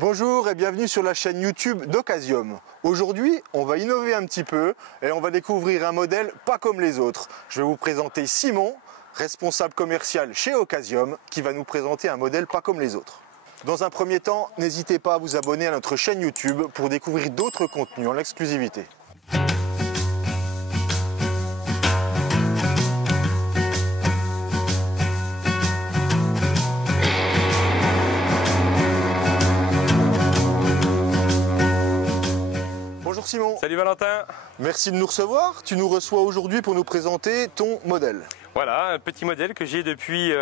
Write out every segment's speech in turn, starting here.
Bonjour et bienvenue sur la chaîne YouTube d'Occasium. Aujourd'hui, on va innover un petit peu et on va découvrir un modèle pas comme les autres. Je vais vous présenter Simon, responsable commercial chez Occasium, qui va nous présenter un modèle pas comme les autres. Dans un premier temps, n'hésitez pas à vous abonner à notre chaîne YouTube pour découvrir d'autres contenus en exclusivité. Bonjour Simon. Salut Valentin. Merci de nous recevoir. Tu nous reçois aujourd'hui pour nous présenter ton modèle. Voilà, un petit modèle que j'ai depuis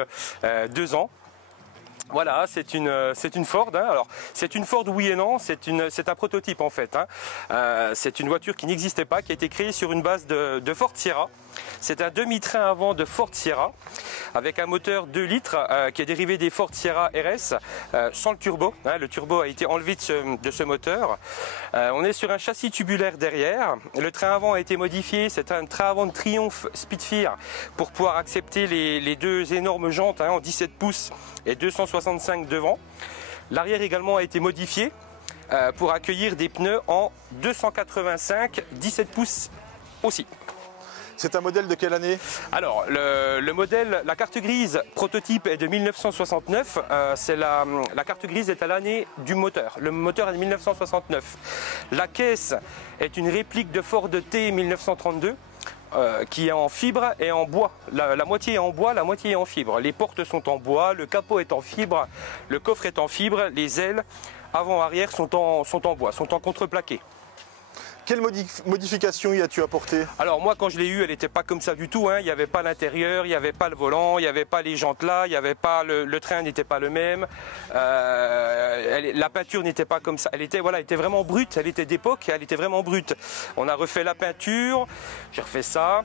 2 ans. Voilà, c'est une Ford. Hein. Alors, c'est une Ford oui et non, c'est un prototype en fait. Hein. C'est une voiture qui n'existait pas, qui a été créée sur une base de Ford Sierra. C'est un demi-train avant de Ford Sierra avec un moteur 2 litres qui est dérivé des Ford Sierra RS sans le turbo. Hein. Le turbo a été enlevé de ce moteur. On est sur un châssis tubulaire derrière. Le train avant a été modifié. C'est un train avant de Triumph Spitfire pour pouvoir accepter les deux énormes jantes en 17 pouces et 265 devant. L'arrière également a été modifié pour accueillir des pneus en 285 17 pouces aussi. C'est un modèle de quelle année? Alors, le modèle, la carte grise prototype est de 1969. La carte grise est à l'année du moteur. Le moteur est de 1969. La caisse est une réplique de Ford T 1932. Qui est en fibre et en bois. La moitié est en bois, la moitié est en fibre. Les portes sont en bois, le capot est en fibre, le coffre est en fibre, les ailes avant-arrière sont en bois, sont en contreplaqué. Quelle modification y as-tu apporté? Alors moi quand je l'ai eu, elle n'était pas comme ça du tout. Hein. Il n'y avait pas l'intérieur, il n'y avait pas le volant, il n'y avait pas les jantes là, il n'y avait pas le train n'était pas le même. La peinture n'était pas comme ça. Elle était vraiment brute. Elle était d'époque. Elle était vraiment brute. On a refait la peinture. J'ai refait ça.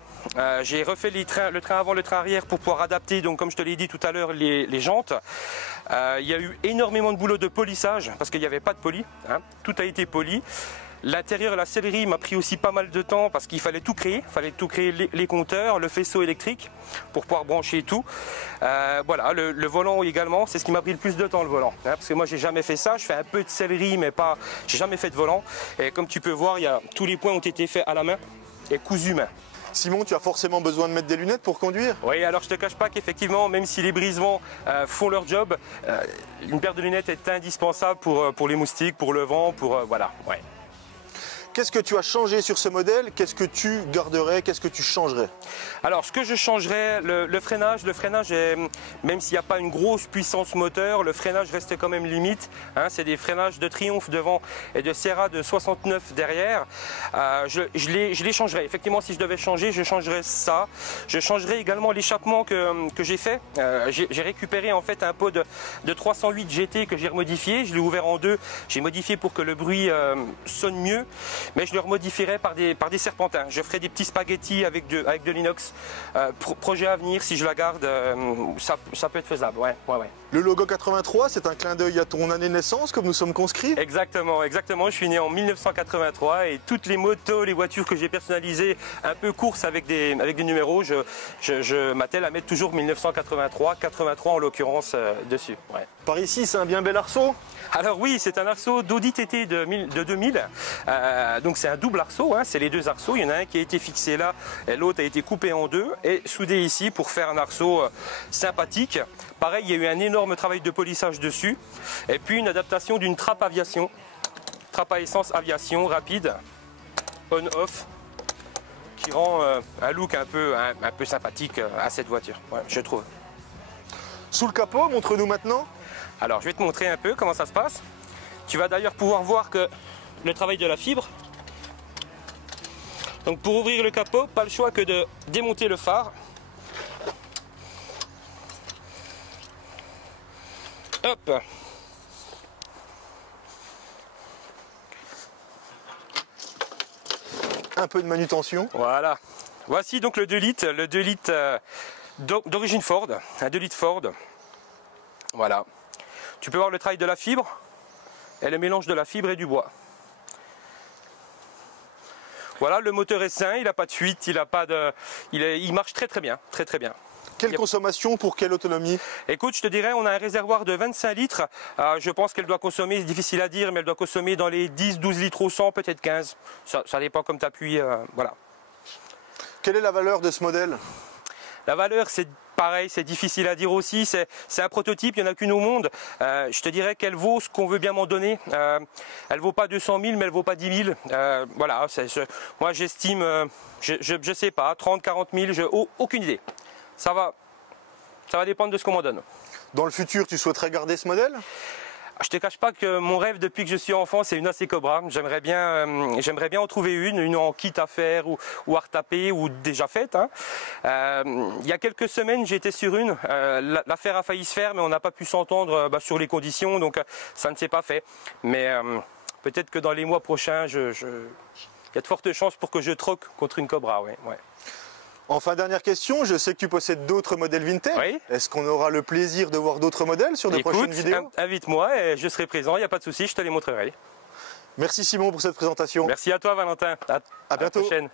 J'ai refait le train avant, le train arrière pour pouvoir adapter. Donc comme je te l'ai dit tout à l'heure, les jantes. Il y a eu énormément de boulot de polissage parce qu'il n'y avait pas de poli. Hein. Tout a été poli. L'intérieur et la sellerie m'a pris aussi pas mal de temps parce qu'il fallait tout créer. Il fallait tout créer, les compteurs, le faisceau électrique pour pouvoir brancher tout. Voilà, le volant également, c'est ce qui m'a pris le plus de temps, le volant. Hein, parce que moi, j'ai jamais fait ça. Je fais un peu de sellerie, mais pas. J'ai jamais fait de volant. Et comme tu peux voir, tous les points ont été faits à la main et cousus main. Simon, tu as forcément besoin de mettre des lunettes pour conduire? Oui, alors je te cache pas qu'effectivement, même si les brise-vents font leur job, une paire de lunettes est indispensable pour les moustiques, pour le vent, voilà. Ouais. Qu'est-ce que tu as changé sur ce modèle? Qu'est-ce que tu garderais? Qu'est-ce que tu changerais? Alors, ce que je changerais, le freinage est, même s'il n'y a pas une grosse puissance moteur, le freinage restait quand même limite. Hein, c'est des freinages de Triumph devant et de Sierra de 69 derrière. Je les changerais. Effectivement, si je devais changer, je changerais ça. Je changerais également l'échappement que j'ai fait. J'ai récupéré en fait un pot de 308 GT que j'ai remodifié. Je l'ai ouvert en deux. J'ai modifié pour que le bruit sonne mieux. Mais je le remodifierai par des serpentins. Je ferai des petits spaghettis avec de l'inox. Projet à venir, si je la garde, ça peut être faisable. Ouais. Le logo 83, c'est un clin d'œil à ton année de naissance, comme nous sommes conscrits? Exactement. Je suis né en 1983 et toutes les motos, les voitures que j'ai personnalisées, un peu courses avec des numéros, je m'attelle à mettre toujours 1983, 83 en l'occurrence dessus. Ouais. Par ici, c'est un bien bel arceau? Alors oui, c'est un arceau d'Audi TT de 2000. Donc c'est un double arceau, hein, c'est les deux arceaux. Il y en a un qui a été fixé là et l'autre a été coupé en deux et soudé ici pour faire un arceau sympathique. Pareil, il y a eu un énorme travail de polissage dessus. Et puis une adaptation d'une trappe aviation. Trappe à essence aviation rapide, on-off, qui rend un look un peu sympathique à cette voiture, ouais, je trouve. Sous le capot, montre-nous maintenant. Alors je vais te montrer un peu comment ça se passe. Tu vas d'ailleurs pouvoir voir que le travail de la fibre. Donc pour ouvrir le capot, pas le choix que de démonter le phare. Hop. Un peu de manutention. Voilà. Voici donc le 2 litres, d'origine Ford, un 2 litres Ford. Voilà. Tu peux voir le travail de la fibre et le mélange de la fibre et du bois. Voilà, le moteur est sain, il n'a pas de fuite, il marche très bien, très bien. Quelle consommation pour quelle autonomie? Écoute, je te dirais, on a un réservoir de 25 litres. Je pense qu'elle doit consommer, c'est difficile à dire, mais elle doit consommer dans les 10-12 litres au 100, peut-être 15. Ça dépend comme tu appuies, voilà. Quelle est la valeur de ce modèle? La valeur, c'est pareil, c'est difficile à dire aussi. C'est un prototype, il n'y en a qu'une au monde. Je te dirais qu'elle vaut ce qu'on veut bien m'en donner. Elle ne vaut pas 200 000, mais elle ne vaut pas 10 000. Voilà, moi j'estime, je sais pas, 30, 40 000, j'ai aucune idée. Ça va dépendre de ce qu'on m'en donne. Dans le futur, tu souhaiterais garder ce modèle? Je te cache pas que mon rêve depuis que je suis enfant, c'est une AC Cobra. J'aimerais bien en trouver une en kit à faire ou à retaper ou déjà faite. Hein. Il y a quelques semaines, j'étais sur une. L'affaire a failli se faire, mais on n'a pas pu s'entendre sur les conditions, donc ça ne s'est pas fait. Mais peut-être que dans les mois prochains, il y a de fortes chances pour que je troque contre une Cobra. Ouais. Enfin, dernière question, je sais que tu possèdes d'autres modèles vintage. Oui. Est-ce qu'on aura le plaisir de voir d'autres modèles sur de prochaines vidéos? Invite-moi et je serai présent, il n'y a pas de souci, je te les montrerai. Merci Simon pour cette présentation. Merci à toi Valentin, à bientôt. la prochaine.